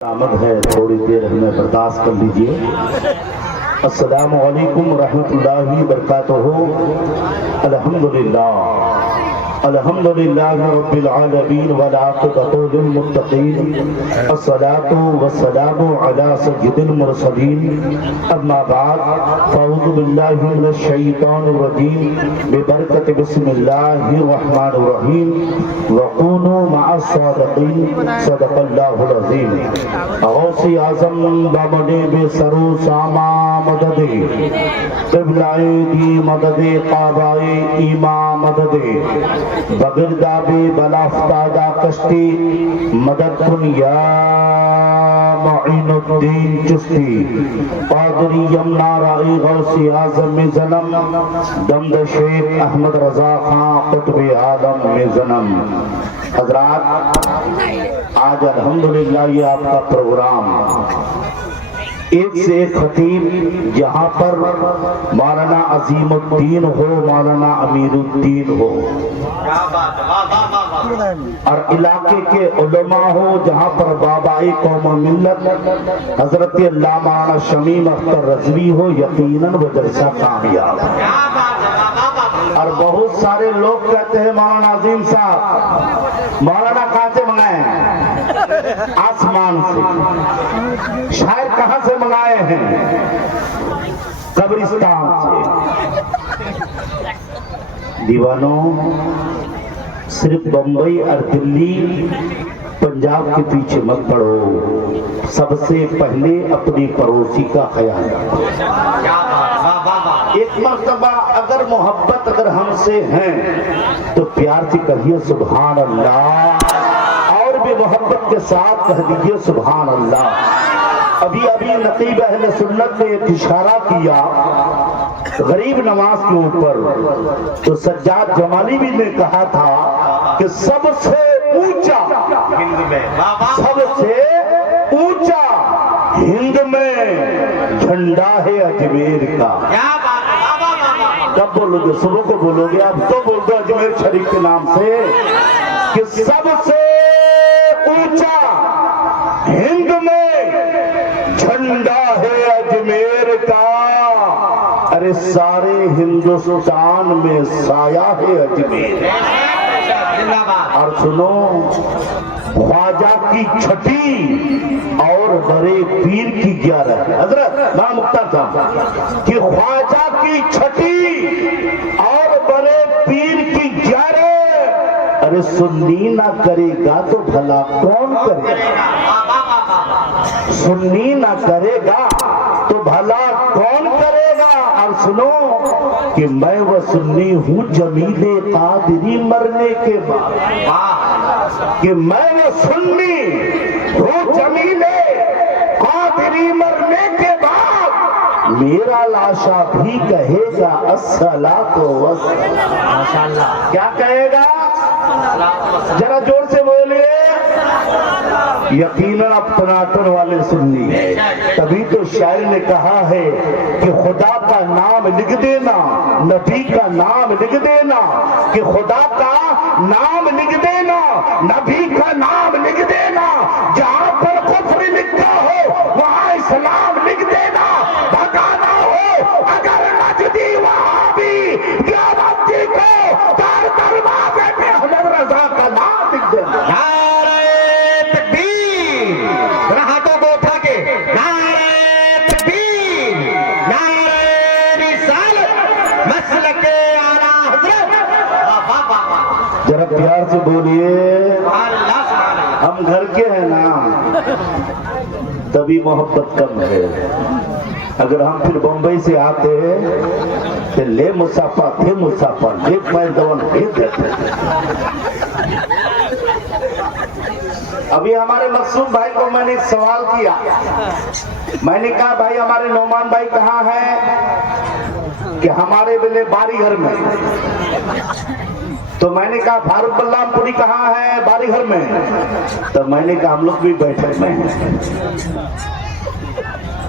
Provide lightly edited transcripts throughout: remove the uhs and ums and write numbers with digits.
آمد ہے، تھوڑی دیر ہمیں برداشت کر لیجئے۔ السلام علیکم ورحمۃ اللہ وبرکاتہ۔ الحمدللہ الحمدللہ رب العالمین والعاقبۃ للمتقین، الصلاۃ والسلام علی سید المرسلین، اما بعد فاعوذ باللہ من الشیطان الرجیم، ببرکۃ بسم اللہ الرحمن الرحیم، وکونوا مع الصادقین، صدق اللہ العظیم۔ غوث اعظم بامنے بے سرو ساما مدد، قبلہ دی مدد، کعبہ ایمان مدد، بگرداب بلا افتادہ کشتی، مدد کن یا معین الدین چشتی، قادری یمنا رائی غوث اعظم زنم، دمد شیخ احمد رضا خان قطب عالم میں زنم۔ حضرات، آج الحمدللہ یہ آپ کا پروگرام ایک سے ایک خطیب، جہاں پر مولانا عظیم الدین ہو، مولانا امیر الدین ہو، اور علاقے کے علماء ہو، جہاں پر بابائی قوم و ملت حضرت علامہ شمیم اختر رضوی ہو، یقیناً وہ جلسہ کامیاب۔ اور بہت سارے لوگ کہتے ہیں مولانا عظیم صاحب مولانا کہاں سے منگائے ہیں؟ آسمان سے۔ شاید کہاں سے منگائے ہیں؟ قبرستان سے۔ دیوانوں، صرف بمبئی اور دلی پنجاب کے پیچھے مت پڑو، سب سے پہلے اپنی پڑوسی کا خیال رکھو۔ ایک مرتبہ اگر محبت اگر ہم سے ہیں تو پیار سے کہیے سبحان اللہ، اور بھی محبت کے ساتھ کہہ دیجیے سبحان اللہ۔ ابھی نقیب اہل سنت نے ایک اشارہ کیا غریب نواز کے اوپر، تو سجاد جمالی بھی نے کہا تھا کہ سب سے اونچا ہند میں جھنڈا ہے اجمیر کا۔ کب بولو گے؟ صبح کو بولو گے؟ اب تو بول دو اجمیر شریف کے نام سے کہ سب سے اونچا ہند میں جھنڈا ہے اجمیر کا، ارے سارے ہندوستان میں سایہ ہے اجمیر۔ اور سنو، خواجہ کی چھٹی اور بڑے پیر کی 11۔ حضرت مولانا مختار صاحب کہ خواجہ کی چھٹی اور بڑے پیر کی 11، ارے سنی نہ کرے گا تو بھلا کون کرے گا؟ سنی نہ کرے گا تو بھلا کون کرے گا؟ اور سنو کہ میں وہ سنی ہوں جمیل قادری مرنے کے بعد، کہ میں وہ سنی ہوں جمیل قادری مرنے کے بعد، میرا لاشا بھی کہے گا الصلاۃ والسلام۔ کیا کہے گا؟ ذرا زور سے بولیے۔ یقیناً اب پناٹن والے سننی ہے، تبھی تو شاعر نے کہا ہے کہ خدا کا نام لکھ دینا، نبی کا نام لکھ دینا، کہ خدا کا نام لکھ دینا، نبی کا نام لکھ دینا، جہاں پر کفر لکھا ہو وہاں اسلام لکھ دینا، بھگانا ہو اگر نجدی وہابی دیوبندی کو در دروازے پہ احمد رضا کا نام لکھ دینا۔ ذرا پیار سے بولیے۔ ہم گھر کے ہیں نا، تبھی محبت کم ہے۔ اگر ہم پھر بمبئی سے آتے ہیں تو لے مسافہ تھے مسافہ لے پائے دون بھیج دیتے۔ ابھی ہمارے مقصود بھائی کو میں نے ایک سوال کیا، میں نے کہا بھائی ہمارے نعمان بھائی کہاں ہیں؟ کہ ہمارے بلے باری گھر میں۔ تو میں نے کہا فاروق بلام پوری کہاں ہے؟ باری گھر میں۔ تو میں نے کہا ہم لوگ بھی بیٹھے میں ہیں۔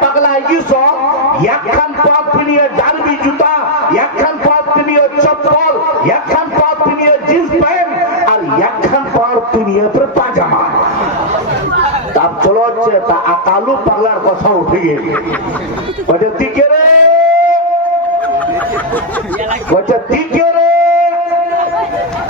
পাগলা আইছো একখান পথ পিনিয়ে ডালবি জুতা, একখান পথ পিনিয়ে চপ্পল, একখান পথ পিনিয়ে জিন্স প্যান্ট, আর একখান পথ পিনিয়ে পাজামা। তাপ চলো হচ্ছে তা আকালু পাগলার কথা উঠে গেল। ওটা দিকে রে, ওটা দিকে রে।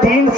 3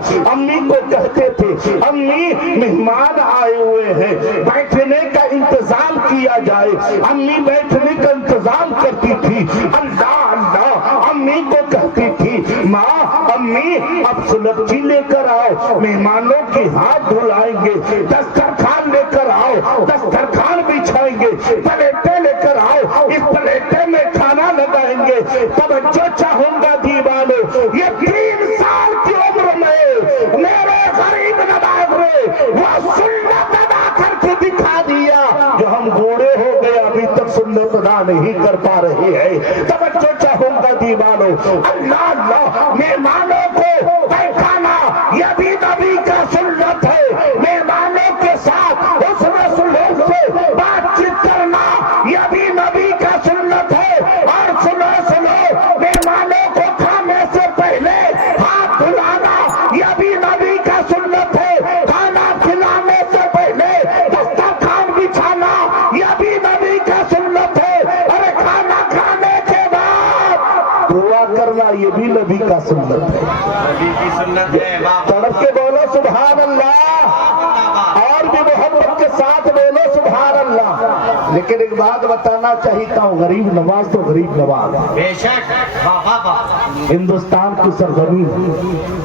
تھے امی کو کہتے تھے امی مہمان آئے ہوئے ہیں بیٹھنے کا انتظام کیا جائے امی بیٹھنے کا انتظام کرتی تھی اللہ اللہ امی کو کہتی تھی ماں امی اب سلچی لے کر آؤ مہمانوں کی ہاتھ دھلائیں گے دسترخوان لے کر آؤ دسترخوان بچھائیں گے پلیٹیں لے کر آؤ اس پلیٹیں میں کھانا لگائیں گے توجہ چاہوں گا دیوانو یہ 3 سال کی عمر میں میرے غریب نواز نے وہ سنت ادا کر کے دکھا دیا جو ہم بوڑھے ہو گئے ابھی تک سنت ادا نہیں کر پا رہے ہیں توجہ چاہوں گا دیوانو اللہ اللہ مہمانوں کو بیٹھانا یہ بھی نبی کا سنت ہے مہمانوں کے ساتھ حسن سلوک سے بات چیت کرنا یہ بھی نبی کا سنت ہے اور سنو مہمانوں کو کھانے سے پہلے ہاتھ دھلانا یہ بھی نبی کا سنت ہے کھانا کھلانے سے پہلے دسترخوان بچھانا یہ بھی نبی کا سنت ہے ارے کھانا کھانے کے بعد دعا کرنا یہ بھی نبی کا سنت ہے نبی کی سنت ہے تڑپ کے بولو سبحان اللہ اور بھی محبت کے ساتھ بولو سبحان اللہ لیکن ایک بات بتانا چاہیتا ہوں غریب نواز تو غریب نواز بے شک ہندوستان کی سرزمین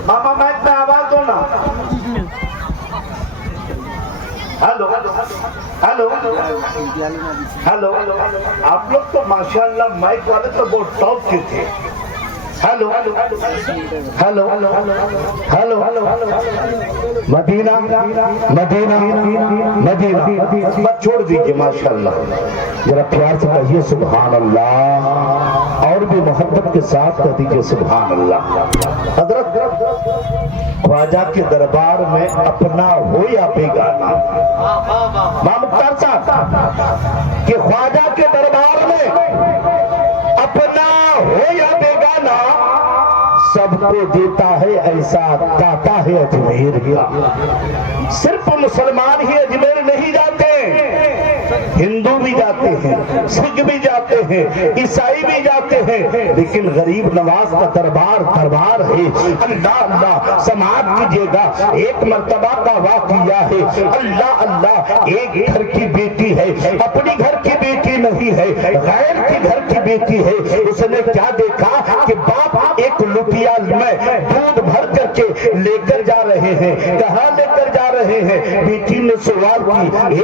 ماما میں اتنا آواز دو نا ہلو ہلو ہلو آپ لوگ تو ماشاءاللہ مائک والے تو بہت ٹاپ کے تھے ہلو ہلو ہلو مدینہ مدینہ مدینہ مت چھوڑ دیجئے ماشاءاللہ ذرا پیار سے کہیے سبحان اللہ اور بھی محبت کے ساتھ کہہ دیجئے سبحان اللہ حضرت خواجہ کے دربار میں اپنا ہو یا بیگانہ ماں مختار صاحب کہ خواجہ کے دربار میں اپنا ہو یا بیگانہ سب کو دیتا ہے ایسا داتا ہے اجمیر کا صرف مسلمان ہی اجمیر نہیں جاتے ہندو بھی جاتے ہیں سکھ بھی جاتے ہیں عیسائی بھی جاتے ہیں لیکن غریب نواز کا دربار ہے اللہ اللہ سماعت کیجیے گا ایک مرتبہ کا واقعہ ہے اللہ اللہ ایک گھر کی بیٹی ہے اپنی گھر کی بیٹی نہیں ہے غیر کے گھر کی بیٹی ہے اس نے کیا دیکھا کہ باپ ایک لٹیا میں دودھ بھر کر کے لے کر جا رہے ہیں کہاں لے کر جا رہے ہیں بیٹی نے سوال کی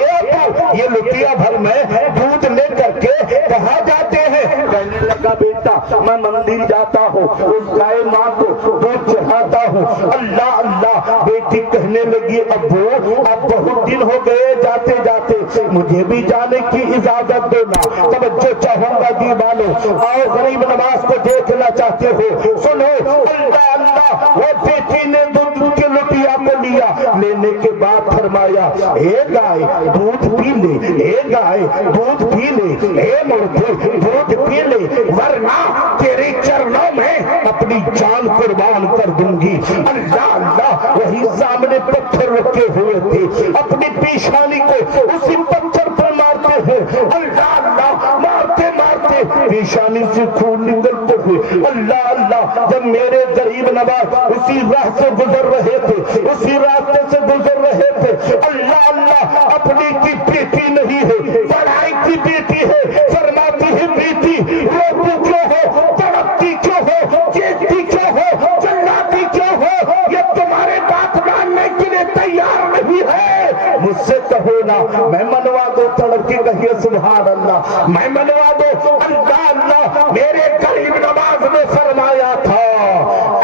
یہ لٹیا بھر میں دودھ لے کر کے کہاں جاتے ہیں کہنے لگا بیٹا میں مندر جاتا ہوں اس گائے ماں کو دودھ چڑھاتا ہوں اللہ اللہ بیٹی کہنے لگی ابو اب بہت دن ہو گئے جاتے جاتے مجھے بھی جانے کی اجازت دینا توجہ چاہوں گا دیوانو آؤ غریب نواز کو دیکھنا چاہتے ہو سنو اللہ اللہ وہ بیٹی نے دودھ کے لٹیا کو لیا لینے کے بعد فرمایا اے گائے دودھ پی لے اے گائے دودھ پی لے اے مرغے دودھ پی لے ورنہ تیرے چرنوں میں اپنی جان قربان کر دوں گی اللہ اللہ وہی سامنے پتھر رکھے ہوئے تھے اپنی پیشانی کو اسی پتھر پر مارتے ہیں اللہ اللہ مارتے مارتے پیشانی سے خون نکلتے ہوئے اللہ اللہ جب میرے غریب نواز اسی راہ سے گزر رہے تھے اسی راستے سے گزر رہے تھے اللہ اللہ اپنی کی بیٹی نہیں ہے پڑھائی کی بیٹی ہے فرماتی ہے بیٹی روتی کیوں ہو تڑپتی کیوں ہو چیختی کیوں ہو چلاتی کیوں ہو یہ تمہارے بات ماننے کے لیے تیار نہیں ہے مجھ سے کہو نا میں منوا دو تڑپ کے کہیے سبحان اللہ میں منوا دو اللہ اللہ میرے غریب نواز نے فرمایا تھا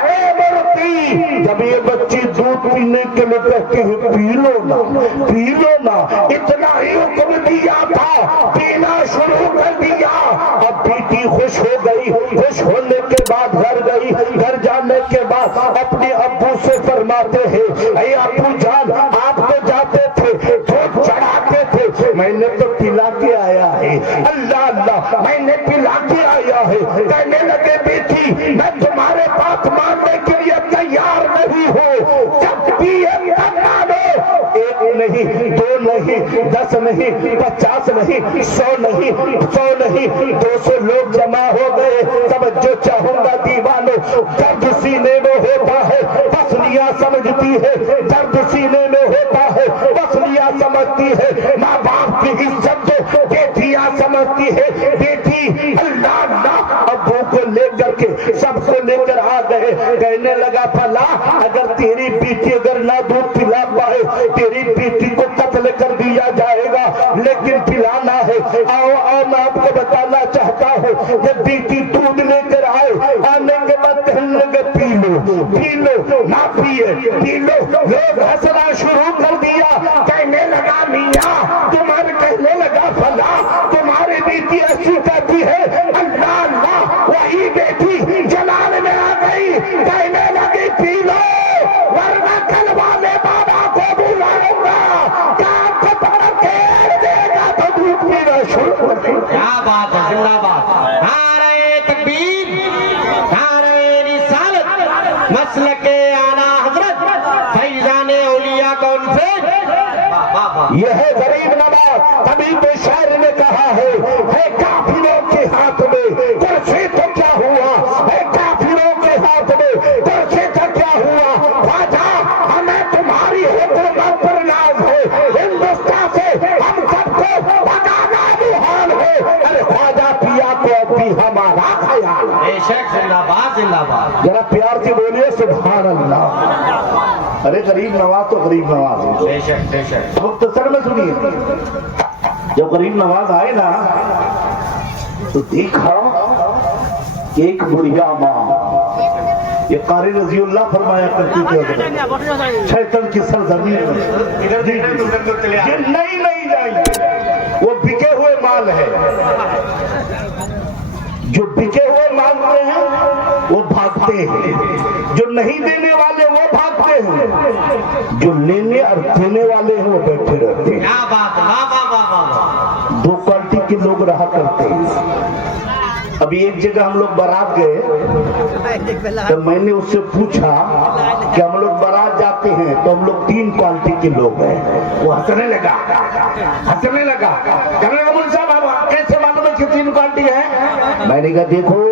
اے مرتی جب یہ بچی دودھ پینے کے لیے کہتی ہے پی لو نا اتنا ہی حکم دیا تھا پینا شروع کر دیا اب بیٹی خوش ہو گئی خوش ہونے کے بعد گھر گئی گھر جانے کے بعد اپنے ابو سے فرماتے ہیں اے ابو جان آپ تو جاتے تھے دودھ چڑھاتے تھے میں نے تو پلا کے آیا ہے اللہ اللہ میں نے پلا کے آیا ہے کہنے لگے بیٹی میں تمہارے بات ماننے کے لیے تیار نہیں ہوں جب بھی ایک نہیں دو نہیں 10 نہیں 50 نہیں 100 نہیں 200 لوگ جمع ہو گئے توجہ چاہوں گا دیوانوں درد سینے میں ہوتا ہے پسلیاں سمجھتی ہے درد سینے میں ہوتا ہے پسلیاں سمجھتی ہے ماں باپ کی عزت تو بیٹیاں سمجھتی ہے بیٹی اللہ اللہ ابو کو لے کر کے سب کو لے کر آ گئے کہنے لگا بھلا اگر تیری بیٹی اگر نہ دودھ پلا پائے تیری بیٹی کو قتل کر دیا جائے گا لیکن پلانا ہے آؤ آؤ میں آپ کو بتانا چاہتا ہوں جب بیٹی دودھ لے کر آئے آنے کے بعد کہنے لگے پی لو نہ پیے پی لو لوگ ہنسنا شروع کر دیا کہنے لگا میاں تمہارے کہنے لگا بھلا تمہاری بیٹی ایسی کہتی ہے اللہ اللہ وہی بیٹی جلال میں آ گئی کہنے لگی پی لو ورنہ کل والے بابا کو بلاؤں گا کام کو پڑھ کے دے گا تو دودھ پینا شروع کر دے کیا بات ہے زندہ باد نعرہ تکبیر نعرہ رسالت مسلک اعلی حضرت فیضان اولیاء کانفرنس یہ ہے غریب نواز تبھی تو شاعر نے کہا ہے کافروں کے ہاتھ میں کرسی تو کیا ہوا ہے کافروں کے ہاتھ میں کرسی تو کیا ہوا خواجہ ہمیں تمہاری حکومت پر ناز ہے ہندوستان سے ہم سب کو بھگانا محال ہے ارے خواجہ پیا تو اب بھی ہمارا خیال ہے بے شک زندہ باد ذرا پیار سے بولیے سبحان اللہ ارے غریب نواز تو غریب نواز ہے بے شک مختصر میں سنیے جب غریب نواز آئے نا تو دیکھا ایک بڑھیا ماں یہ قاری رضی اللہ فرمایا کرتی تھی شیطان کی سرزمین میں یہ نہیں جائیں گے وہ بکے ہوئے مال ہے جو بکے ہوئے مانگتے ہیں وہ بھاگتے ہیں جو نہیں دینے والے وہ بھاگتے ہیں جو لینے اور دینے والے ہیں وہ بیٹھے رہتے ہیں کیا بات ہے دو کوالٹی کے لوگ رہا کرتے ہیں ابھی ایک جگہ ہم لوگ بارات گئے تو میں نے اس سے پوچھا کہ ہم لوگ بارات جاتے ہیں تو ہم لوگ تین کوالٹی کے لوگ ہیں وہ ہنسنے لگا کہنے لگا مول صاحب کیسے معلوم ہے کہ تین کوالٹی ہے میں نے کہا دیکھو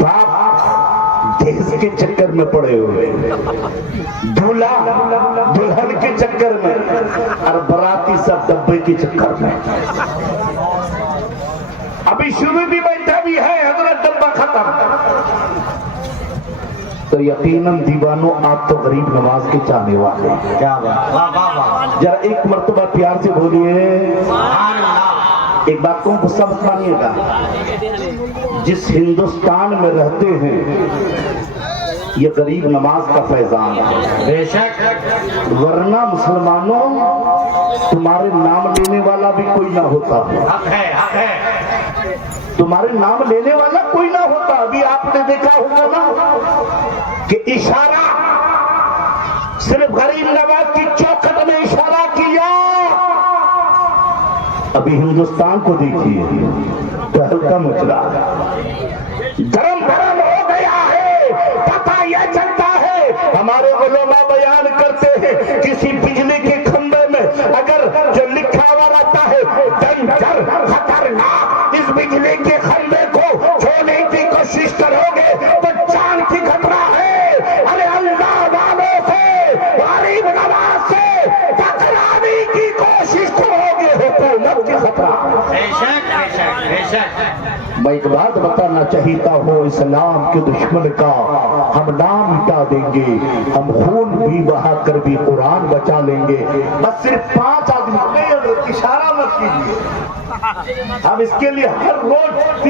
باپ دہیز کے چکر میں پڑے ہوئے دولہا دلہن کے چکر میں اور براتی سب ڈبے کے چکر میں ابھی شروع بھی بیٹھا بھی ہے حضرت ڈبہ ختم تو یقیناً دیوانوں آپ تو غریب نواز کے چاہنے والے ہیں کیا بات ذرا ایک مرتبہ پیار سے بولیے ایک بات کو غصہ مت مانیے گا جس ہندوستان میں رہتے ہیں یہ غریب نواز کا فیضان ہے بے شک ورنہ مسلمانوں تمہارے نام لینے والا بھی کوئی نہ ہوتا حق ہے تمہارے نام لینے والا کوئی نہ ہوتا ابھی آپ نے دیکھا ہوگا نا کہ اشارہ صرف غریب نواز کی چوکھٹ میں اشارہ کیا ابھی ہندوستان کو دیکھیے تہلکہ مچ رہا ہے گرم ہو گیا ہے پتہ یہ چلتا ہے ہمارے علماء بیان کرتے ہیں کسی بجلی کے کھمبے میں اگر جو لکھا ہوا رہتا ہے ڈینجر خطرناک اس بجلی کے کھمبے کو چھوڑنے کی کوشش کرو گے تو جان کی خطرہ ہے ارے اللہ والوں سے غریب نواز سے ٹکرانے کی کوشش کرو گے حکومت کی خطرہ بے شک میں ایک بات بتانا چاہتا ہوں اسلام کے دشمن کا ہم نام مٹا دیں گے ہم خون بھی بہا کر بھی قرآن بچا لیں گے بس صرف 5 آدمی اشارہ مت کیجیے ہم اس کے لیے ہر روز